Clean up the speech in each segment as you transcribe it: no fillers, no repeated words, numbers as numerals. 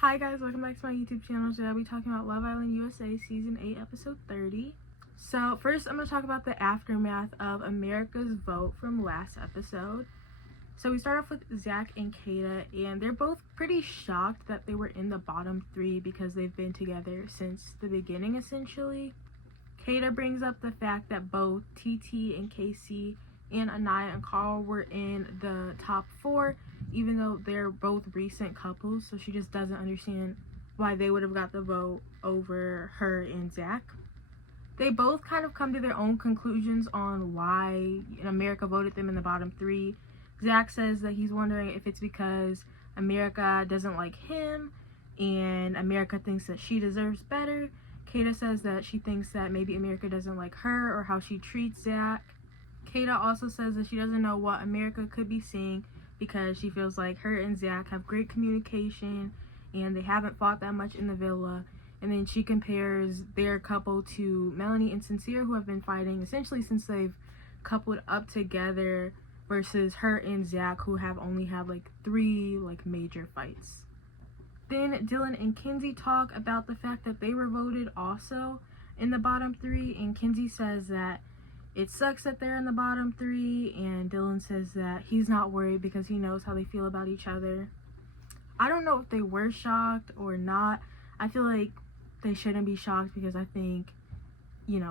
Hi guys, welcome back to my YouTube channel. Today I'll be talking about Love Island USA Season 8 Episode 30. So first I'm going to talk about the aftermath of America's vote from last episode. So we start off with Zach and Kayda, and they're both pretty shocked that they were in the bottom three because they've been together since the beginning essentially. Kayda brings up the fact that both TT and Casey and Anaya and Carl were in the top four, even though they're both recent couples, so she just doesn't understand why they would have got the vote over her and Zach. They both kind of come to their own conclusions on why America voted them in the bottom three. Zach says that he's wondering if it's because America doesn't like him and America thinks that she deserves better. Kayda says that she thinks that maybe America doesn't like her or how she treats Zach. Kayda also says that she doesn't know what America could be seeing because she feels like her and Zach have great communication and they haven't fought that much in the villa. And then she compares their couple to Melanie and Sincere, who have been fighting essentially since they've coupled up together, versus her and Zach, who have only had like three major fights. Then Dylan and Kenzie talk about the fact that they were voted also in the bottom three, and Kenzie says that it sucks that they're in the bottom three, and Dylan says that he's not worried because he knows how they feel about each other. I don't know if they were shocked or not. I feel like they shouldn't be shocked because I think,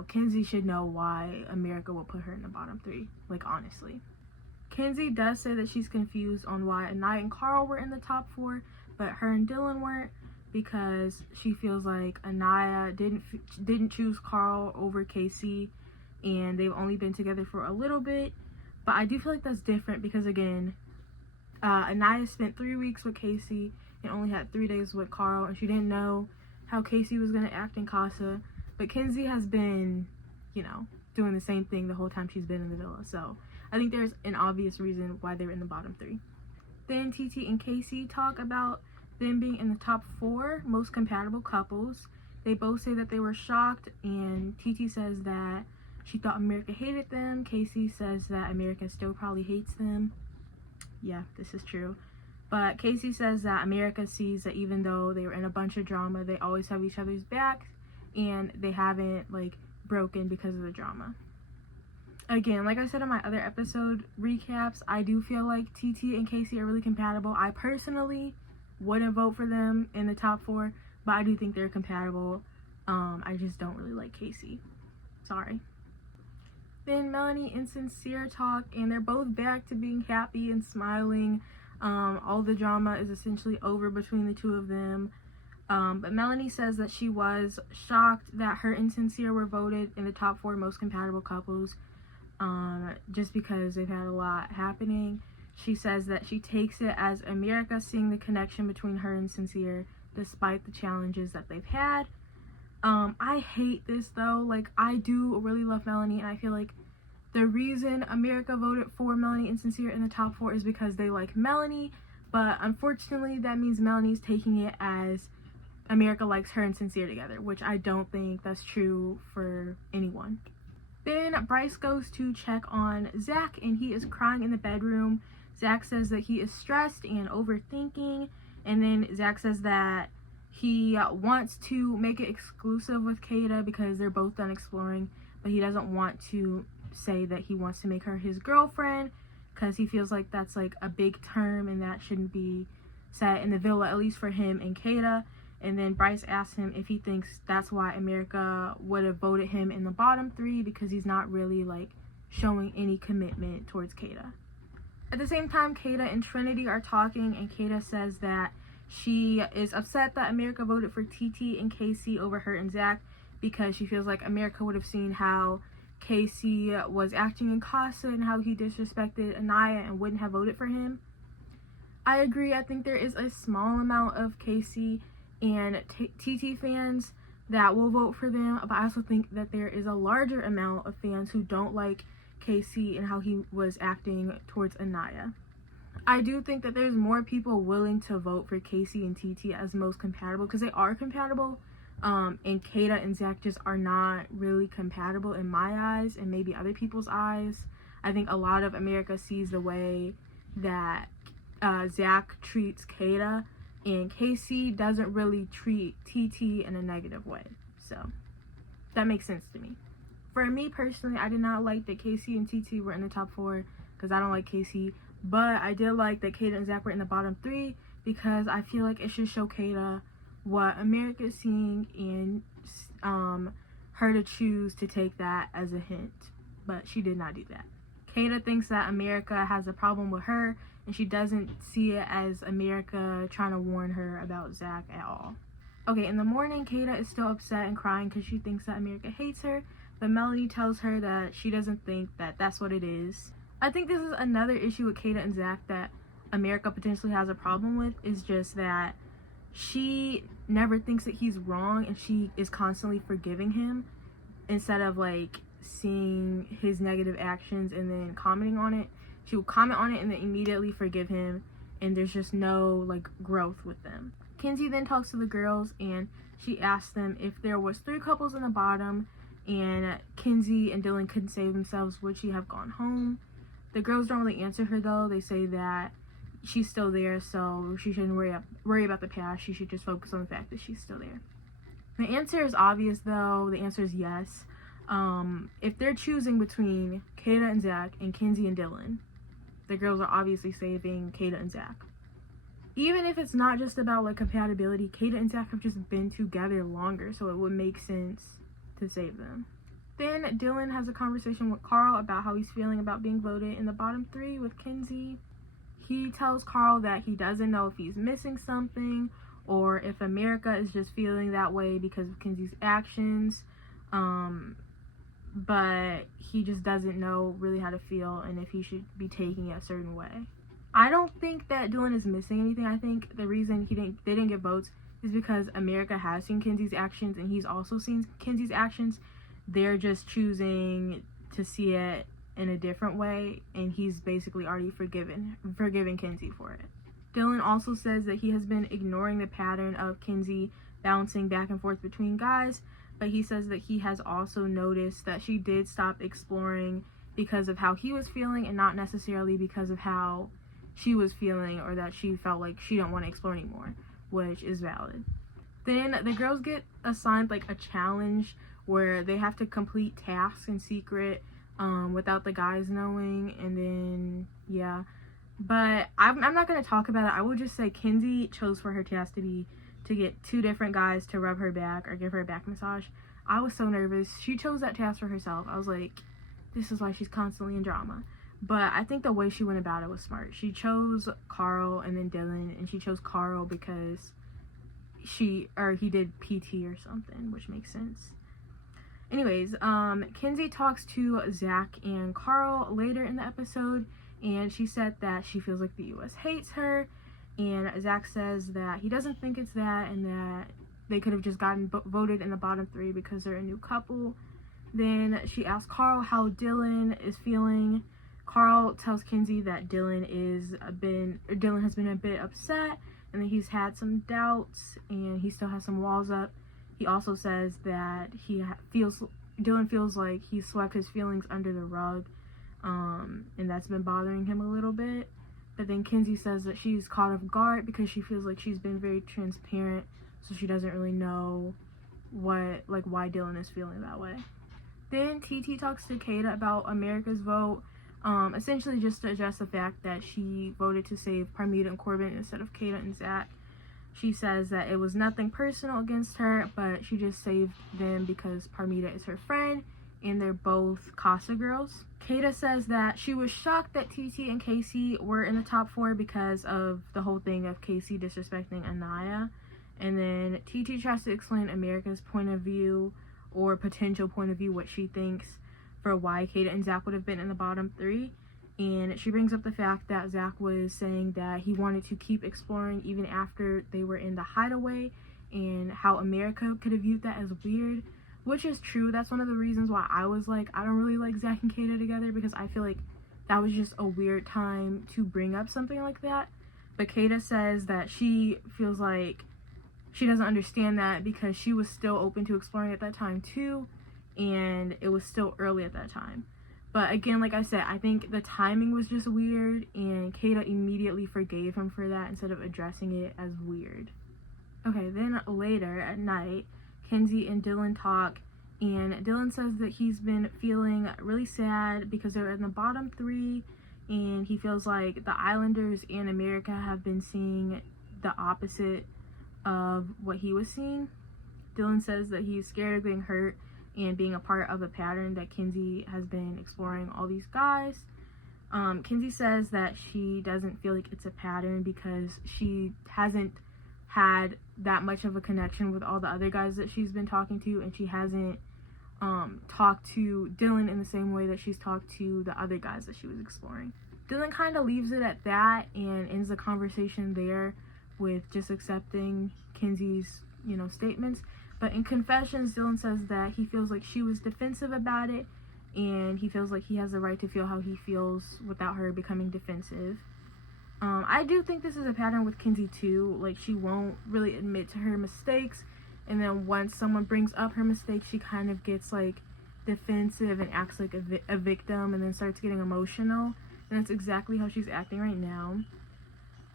Kenzie should know why America will put her in the bottom three, honestly. Kenzie does say that she's confused on why Anaya and Carl were in the top four, but her and Dylan weren't, because she feels like Anaya didn't choose Carl over Casey, and they've only been together for a little bit. But I do feel like that's different because, again, Anaya spent 3 weeks with Casey and only had 3 days with Carl, and she didn't know how Casey was going to act in Casa. But Kenzie has been, doing the same thing the whole time she's been in the villa. So I think there's an obvious reason why they're in the bottom three. Then TT and Casey talk about them being in the top four most compatible couples. They both say that they were shocked, and TT says that she thought America hated them. Casey says that America still probably hates them. Yeah, this is true. But Casey says that America sees that even though they were in a bunch of drama, they always have each other's backs, and they haven't broken because of the drama. Again, like I said in my other episode recaps, I do feel like TT and Casey are really compatible. I personally wouldn't vote for them in the top four, but I do think they're compatible. I just don't really like Casey. Sorry. Then Melanie and Sincere talk, and they're both back to being happy and smiling. All the drama is essentially over between the two of them. But Melanie says that she was shocked that her and Sincere were voted in the top four most compatible couples, just because they've had a lot happening. She says that she takes it as America seeing the connection between her and Sincere despite the challenges that they've had. I hate this though. I do really love Melanie, and I feel like the reason America voted for Melanie and Sincere in the top four is because they like Melanie, but unfortunately that means Melanie's taking it as America likes her and Sincere together, which I don't think that's true for anyone. Then Bryce goes to check on Zach, and he is crying in the bedroom. Zach says that he is stressed and overthinking, and then Zach says that he wants to make it exclusive with Kayda because they're both done exploring, but he doesn't want to say that he wants to make her his girlfriend because he feels like that's a big term and that shouldn't be said in the villa, at least for him and Kayda. And then Bryce asks him if he thinks that's why America would have voted him in the bottom three, because he's not really showing any commitment towards Kayda. At the same time, Kayda and Trinity are talking, and Kayda says that she is upset that America voted for TT and Casey over her and Zach because she feels like America would have seen how Casey was acting in Casa and how he disrespected Anaya and wouldn't have voted for him. I agree. I think there is a small amount of Casey and TT fans that will vote for them, but I also think that there is a larger amount of fans who don't like Casey and how he was acting towards Anaya. I do think that there's more people willing to vote for Casey and TT as most compatible because they are compatible, and Kayda and Zach just are not really compatible in my eyes and maybe other people's eyes. I think a lot of America sees the way that Zach treats Kayda and Casey doesn't really treat TT in a negative way. So that makes sense to me. For me personally, I did not like that Casey and TT were in the top 4 because I don't like Casey, but I did like that Kata and Zach were in the bottom 3 because I feel like it should show Kata what America is seeing and her to choose to take that as a hint, but she did not do that. Kata thinks that America has a problem with her, and she doesn't see it as America trying to warn her about Zach at all. Okay, in the morning, Kata is still upset and crying because she thinks that America hates her, but Melody tells her that she doesn't think that that's what it is. I think this is another issue with Kata and Zach that America potentially has a problem with, is just that she never thinks that he's wrong and she is constantly forgiving him instead of like seeing his negative actions and then commenting on it. She will comment on it and then immediately forgive him, and there's just no like growth with them. Kenzie then talks to the girls and she asks them if there was 3 couples in the bottom and Kenzie and Dylan couldn't save themselves, would she have gone home? The girls don't really answer her though. They say that she's still there, so she shouldn't worry about the past. She should just focus on the fact that she's still there. The answer is obvious though. The answer is yes. If they're choosing between Kata and Zach and Kenzie and Dylan, the girls are obviously saving Kata and Zach. Even if it's not just about like compatibility, Kata and Zach have just been together longer, so it would make sense to save them. Then Dylan has a conversation with Carl about how he's feeling about being voted in the bottom 3 with Kenzie. He tells Carl that he doesn't know if he's missing something or if America is just feeling that way because of Kenzie's actions, but he just doesn't know really how to feel and if he should be taking it a certain way. I don't think that Dylan is missing anything. I think the reason they didn't get votes is because America has seen Kenzie's actions and he's also seen Kenzie's actions. They're just choosing to see it in a different way, and he's basically already forgiven Kenzie for it. Dylan also says that he has been ignoring the pattern of Kenzie bouncing back and forth between guys, but he says that he has also noticed that she did stop exploring because of how he was feeling and not necessarily because of how she was feeling or that she felt like she didn't want to explore anymore, which is valid. Then the girls get assigned like a challenge where they have to complete tasks in secret without the guys knowing, and then yeah, but I'm not going to talk about it. I will just say Kenzie chose for her task to get 2 different guys to rub her back or give her a back massage. I was so nervous. She chose that task for herself. I was like, this is why she's constantly in drama. But I think the way she went about it was smart. She chose Carl and then Dylan, and she chose Carl because he did PT or something, which makes sense. Anyways, Kenzie talks to Zach and Carl later in the episode, and she said that she feels like the US hates her, and Zach says that he doesn't think it's that and that they could have just gotten voted in the bottom 3 because they're a new couple. Then she asks Carl how Dylan is feeling. Carl tells Kenzie that Dylan has been a bit upset and that he's had some doubts and he still has some walls up. He also says that Dylan feels like he swept his feelings under the rug, and that's been bothering him a little bit. But then Kenzie says that she's caught off guard because she feels like she's been very transparent, so she doesn't really know why Dylan is feeling that way. Then TT talks to Kata about America's vote, essentially just to address the fact that she voted to save Parmita and Corbin instead of Kata and Zach. She says that it was nothing personal against her, but she just saved them because Parmita is her friend and they're both Casa girls. Kata says that she was shocked that TT and Casey were in the top 4 because of the whole thing of Casey disrespecting Anaya. And then TT tries to explain America's point of view or potential point of view, what she thinks for why Kata and Zach would have been in the bottom 3. And she brings up the fact that Zach was saying that he wanted to keep exploring even after they were in the hideaway, and how America could have viewed that as weird, which is true. That's one of the reasons why I was like, I don't really like Zach and Kata together, because I feel like that was just a weird time to bring up something like that. But Kata says that she feels like she doesn't understand that because she was still open to exploring at that time too, and it was still early at that time. But again, like I said, I think the timing was just weird, and Kata immediately forgave him for that instead of addressing it as weird. Okay, then later at night, Kenzie and Dylan talk, and Dylan says that he's been feeling really sad because they're in the bottom 3, and he feels like the Islanders and America have been seeing the opposite of what he was seeing. Dylan says that he's scared of being hurt and being a part of a pattern that Kenzie has been exploring all these guys. Kenzie says that she doesn't feel like it's a pattern because she hasn't had that much of a connection with all the other guys that she's been talking to, and she hasn't talked to Dylan in the same way that she's talked to the other guys that she was exploring. Dylan kind of leaves it at that and ends the conversation there with just accepting Kenzie's, statements. But in confessions, Dylan says that he feels like she was defensive about it, and he feels like he has the right to feel how he feels without her becoming defensive. I do think this is a pattern with Kenzie too. Like, she won't really admit to her mistakes, and then once someone brings up her mistakes, she kind of gets like defensive and acts like a victim, and then starts getting emotional. And that's exactly how she's acting right now.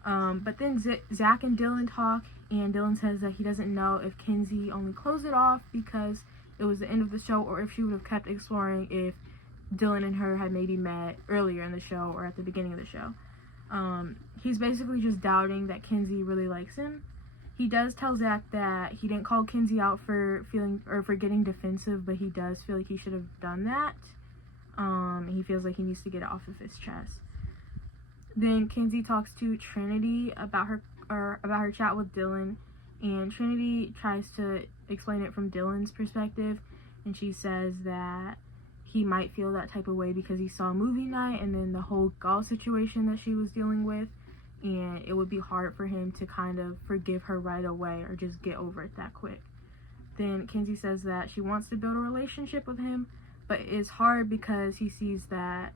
But then Zach and Dylan talk, and Dylan says that he doesn't know if Kenzie only closed it off because it was the end of the show, or if she would have kept exploring if Dylan and her had maybe met earlier in the show or at the beginning of the show. He's basically just doubting that Kenzie really likes him. He does tell Zach that he didn't call Kenzie out for getting defensive, but he does feel like he should have done that. He feels like he needs to get it off of his chest. Then Kenzie talks to Trinity about her chat with Dylan, and Trinity tries to explain it from Dylan's perspective, and she says that he might feel that type of way because he saw movie night and then the whole golf situation that she was dealing with, and it would be hard for him to kind of forgive her right away or just get over it that quick. Then Kenzie says that she wants to build a relationship with him, but it's hard because she sees that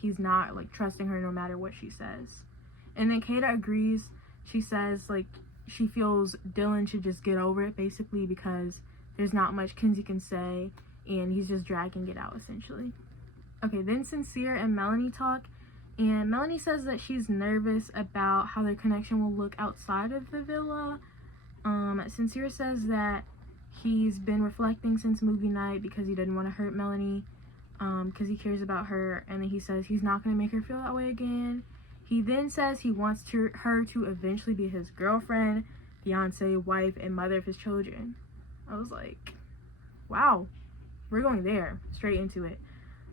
he's not like trusting her no matter what she says. And then Kata agrees. She says like she feels Dylan should just get over it, basically, because there's not much Kenzie can say and he's just dragging it out essentially. Okay, then Sincere and Melanie talk, and Melanie says that she's nervous about how their connection will look outside of the villa. Sincere says that he's been reflecting since movie night because he didn't want to hurt Melanie, because he cares about her, and then he says he's not going to make her feel that way again. He then says he wants her to eventually be his girlfriend, fiance, wife, and mother of his children. I was like, wow, we're going there, straight into it.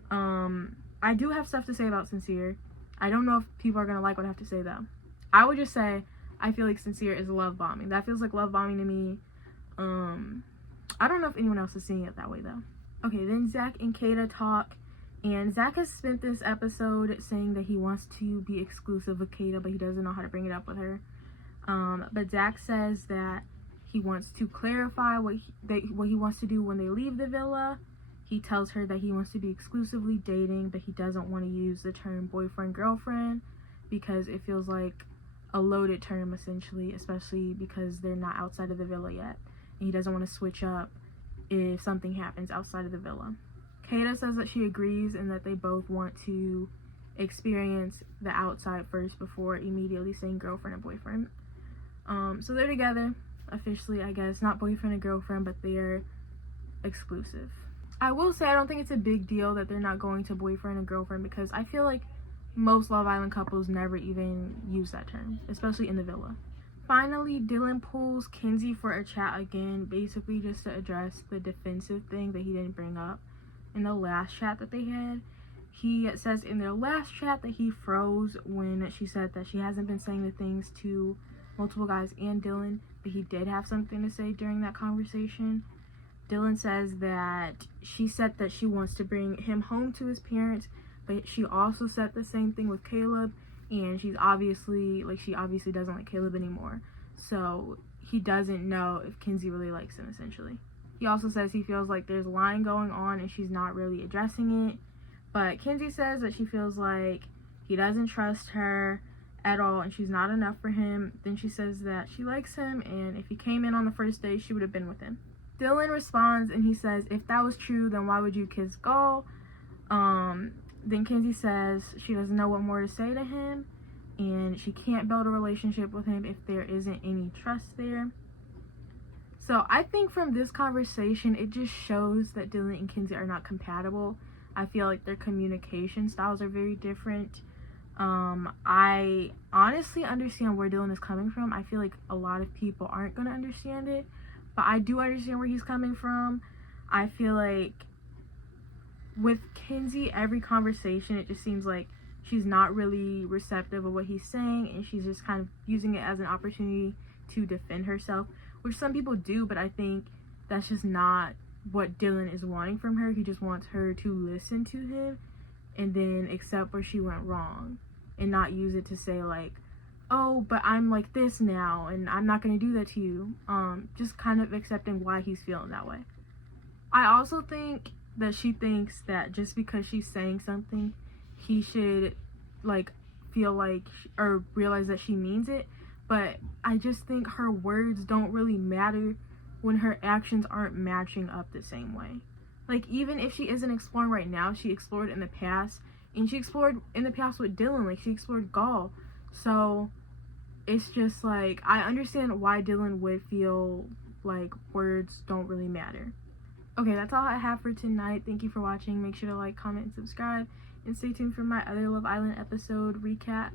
I do have stuff to say about Sincere. I don't know if people are going to like what I have to say, though. I would just say I feel like Sincere is love bombing. That feels like love bombing to me. I don't know if anyone else is seeing it that way, though. Okay, then Zach and Kata talk, and Zach has spent this episode saying that he wants to be exclusive with Kata, but he doesn't know how to bring it up with her. But Zach says that he wants to clarify what he wants to do when they leave the villa. He tells her that he wants to be exclusively dating, but he doesn't want to use the term boyfriend-girlfriend because it feels like a loaded term, essentially, especially because they're not outside of the villa yet. And he doesn't want to switch up if something happens outside of the villa. Kata says that she agrees and that they both want to experience the outside first before immediately saying girlfriend and boyfriend. So they're together, officially, I guess. Not boyfriend and girlfriend, but they're exclusive. I will say I don't think it's a big deal that they're not going to boyfriend and girlfriend, because I feel like most Love Island couples never even use that term, especially in the villa. Finally, Dylan pulls Kenzie for a chat again, basically just to address the defensive thing that he didn't bring up in the last chat that they had. He says in their last chat that he froze when she said that she hasn't been saying the things to multiple guys and Dylan, but he did have something to say during that conversation. Dylan says that she said that she wants to bring him home to his parents, but she also said the same thing with Caleb, and she obviously doesn't like Caleb anymore. So he doesn't know if Kenzie really likes him, essentially. He also says he feels like there's lying going on and she's not really addressing it. But Kenzie says that she feels like he doesn't trust her at all and she's not enough for him. Then she says that she likes him, and if he came in on the first day, she would have been with him. Dylan responds and he says, if that was true, then why would you kiss Gaul? Then Kenzie says she doesn't know what more to say to him, and she can't build a relationship with him if there isn't any trust there. So I think from this conversation, it just shows that Dylan and Kenzie are not compatible. I feel like their communication styles are very different. I honestly understand where Dylan is coming from. I feel like a lot of people aren't going to understand it, but I do understand where he's coming from. I feel like with Kenzie, every conversation, it just seems like she's not really receptive of what he's saying, and she's just kind of using it as an opportunity to defend herself, which some people do, but I think that's just not what Dylan is wanting from her. He just wants her to listen to him and then accept where she went wrong and not use it to say like, oh, but I'm like this now and I'm not going to do that to you. Just kind of accepting why he's feeling that way. I also think that she thinks that just because she's saying something, he should like feel like or realize that she means it. But I just think her words don't really matter when her actions aren't matching up the same way. Like, even if she isn't exploring right now, she explored in the past, and she explored in the past with Dylan. Like, she explored Gaul. So it's just like, I understand why Dylan would feel like words don't really matter. Okay, that's all I have for tonight. Thank you for watching. Make sure to like, comment, and subscribe, and stay tuned for my other Love Island episode recaps.